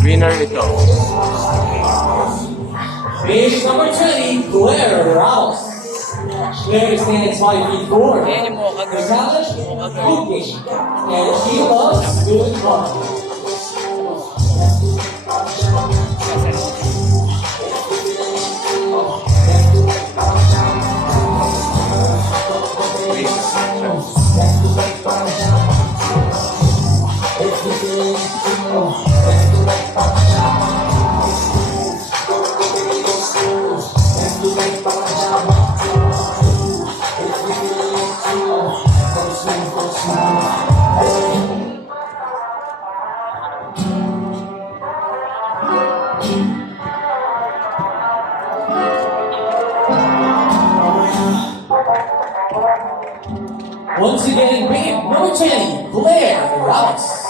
Winner ito. Page number 20, Blair Rouse. Blair stands 5 feet 4. Yan yung mukha Her talent, cooking. And she loves doing fun. Once again, bring it number 10, Blair Rouse.